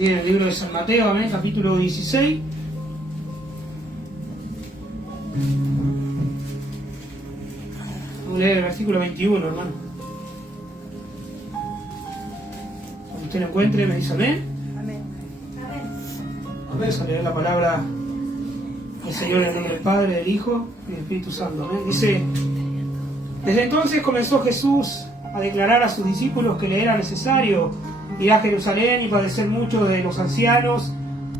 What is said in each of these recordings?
En el libro de San Mateo, amén, capítulo 16. Vamos a leer el versículo 21, hermano. Cuando usted lo encuentre, me dice amén. Amén. Vamos a leer la palabra del Señor en el nombre del Padre, del Hijo y del Espíritu Santo. Amén. Dice: desde entonces comenzó Jesús a declarar a sus discípulos que le era necesario ir a Jerusalén y padecer mucho de los ancianos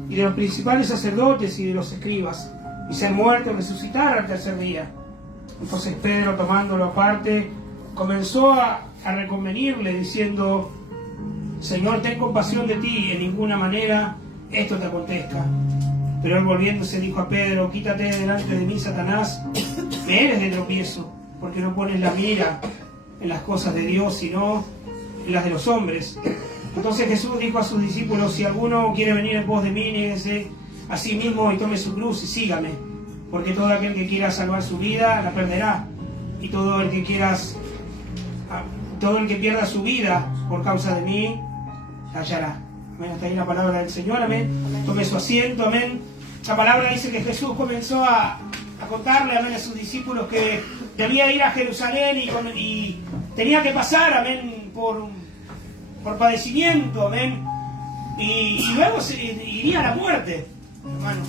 y de los principales sacerdotes y de los escribas, y ser muerto y resucitar al tercer día. Entonces Pedro, tomándolo aparte, comenzó a reconvenirle, diciendo: Señor, ten compasión de ti, y en ninguna manera esto te acontezca. Pero él, volviéndose, dijo a Pedro: quítate delante de mí, Satanás, me eres de tropiezo, porque no pones la mira en las cosas de Dios, sino en las de los hombres. Entonces Jesús dijo a sus discípulos: si alguno quiere venir en pos de mí, niéguese a sí mismo y tome su cruz y sígame. Porque todo aquel que quiera salvar su vida la perderá, y todo el que pierda su vida por causa de mí la hallará. Amén. Hasta ahí la palabra del Señor. Amén. Tome su asiento. Amén. La palabra dice que Jesús comenzó a contarle, amén, a sus discípulos que debía ir a Jerusalén y tenía que pasar, amén, por padecimiento, amén, y luego se iría a la muerte, hermano,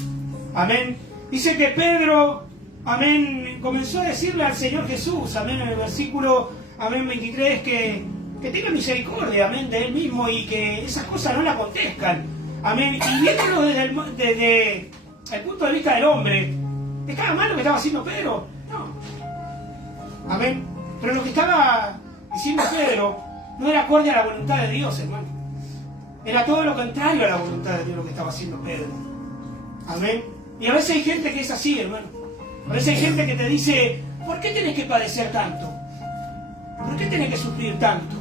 amén. Dice que Pedro, amén, comenzó a decirle al Señor Jesús, amén, en el versículo, amén, 23, que tenga misericordia, amén, de él mismo y que esas cosas no le acontezcan, amén. Y viéndolo desde el punto de vista del hombre, ¿estaba mal lo que estaba haciendo Pedro? No, amén. Pero lo que estaba diciendo Pedro no era acorde a la voluntad de Dios, hermano. Era todo lo contrario a la voluntad de Dios lo que estaba haciendo Pedro. Amén. Y a veces hay gente que es así, hermano. A veces hay gente que te dice: ¿por qué tenés que padecer tanto? ¿Por qué tenés que sufrir tanto?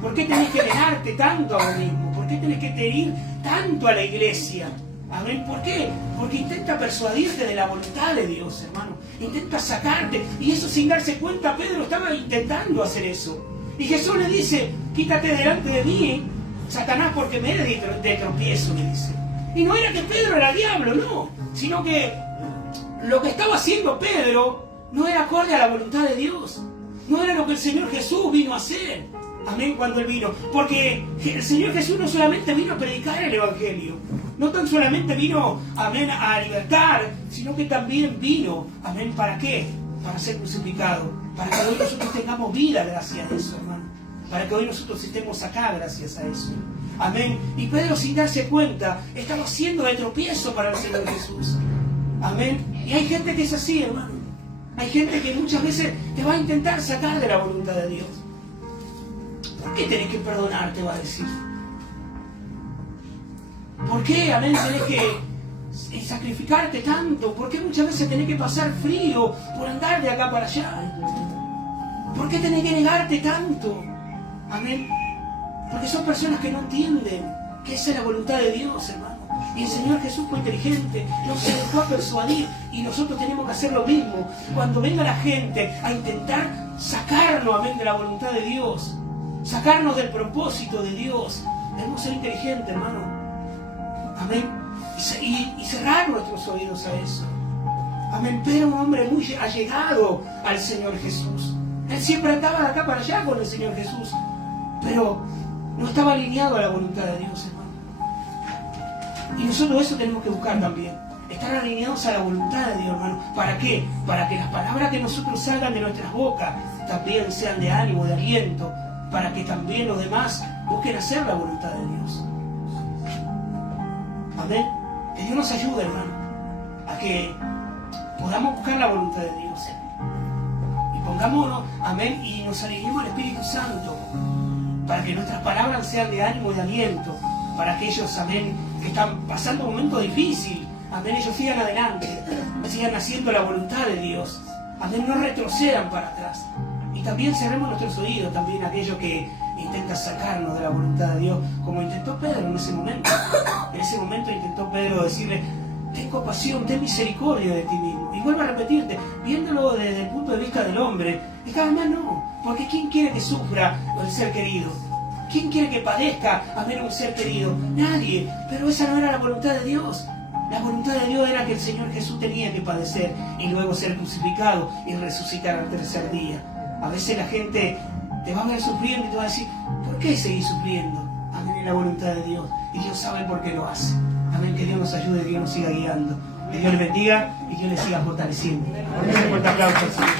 ¿Por qué tenés que negarte tanto a vos mismo? ¿Por qué tenés que ir tanto a la iglesia? Amén. ¿Por qué? Porque intenta persuadirte de la voluntad de Dios, hermano. Intenta sacarte. Y eso sin darse cuenta, Pedro estaba intentando hacer eso. Y Jesús le dice: quítate delante de mí, Satanás, porque me eres de tropiezo, le dice. Y no era que Pedro era diablo, no. Sino que lo que estaba haciendo Pedro no era acorde a la voluntad de Dios. No era lo que el Señor Jesús vino a hacer. Amén, cuando Él vino. Porque el Señor Jesús no solamente vino a predicar el Evangelio. No tan solamente vino, amén, a libertar, sino que también vino, amén, ¿para qué? Para ser crucificado. Para que hoy nosotros tengamos vida gracias a eso, hermano. Para que hoy nosotros estemos acá gracias a eso. Amén. Y Pedro, sin darse cuenta, estaba siendo de tropiezo para el Señor Jesús. Amén. Y hay gente que es así, hermano. Hay gente que muchas veces te va a intentar sacar de la voluntad de Dios. ¿Por qué tenés que perdonar? Te va a decir. ¿Por qué, amén, tenés que sacrificarte tanto? ¿Por qué muchas veces tenés que pasar frío por andar de acá para allá? ¿Por qué tenés que negarte tanto? Amén. Porque son personas que no entienden que esa es la voluntad de Dios, hermano. Y el Señor Jesús fue inteligente, no se dejó persuadir, y nosotros tenemos que hacer lo mismo. Cuando venga la gente a intentar sacarnos, amén, de la voluntad de Dios, sacarnos del propósito de Dios, debemos ser inteligentes, hermano. Amén. Y cerrar nuestros oídos a eso. Amén. Pero un hombre muy allegado al Señor Jesús. Él siempre andaba de acá para allá con el Señor Jesús, pero no estaba alineado a la voluntad de Dios, hermano. Y nosotros eso tenemos que buscar también. Estar alineados a la voluntad de Dios, hermano. ¿Para qué? Para que las palabras que nosotros salgan de nuestras bocas también sean de ánimo, de aliento, para que también los demás busquen hacer la voluntad de Dios. Amén. Que Dios nos ayude, hermano, a que podamos buscar la voluntad de Dios. Y pongámonos, amén, y nos alineemos al Espíritu Santo, para que nuestras palabras sean de ánimo y de aliento, para que ellos, amén, que están pasando un momento difícil, amén, ellos sigan adelante, sigan haciendo la voluntad de Dios. Amén, no retrocedan para atrás. Y también cerremos nuestros oídos, también aquello que intenta sacarnos de la voluntad de Dios, como intentó Pedro en ese momento. En ese momento intentó Pedro decirle: ten compasión, ten misericordia de ti mismo. Y vuelvo a repetirte, viéndolo desde el punto de vista del hombre, cada vez más no. Porque ¿quién quiere que sufra el ser querido? ¿Quién quiere que padezca, amén, un ser querido? Nadie. Pero esa no era la voluntad de Dios. La voluntad de Dios era que el Señor Jesús tenía que padecer y luego ser crucificado y resucitar al tercer día. A veces la gente te va a ver sufriendo y te va a decir, ¿por qué seguís sufriendo? Amén, es la voluntad de Dios. Y Dios sabe por qué lo hace. Amén, que Dios nos ayude, que Dios nos siga guiando. Que Dios les bendiga y que Dios les siga fortaleciendo. Por un fuerte aplauso al Señor.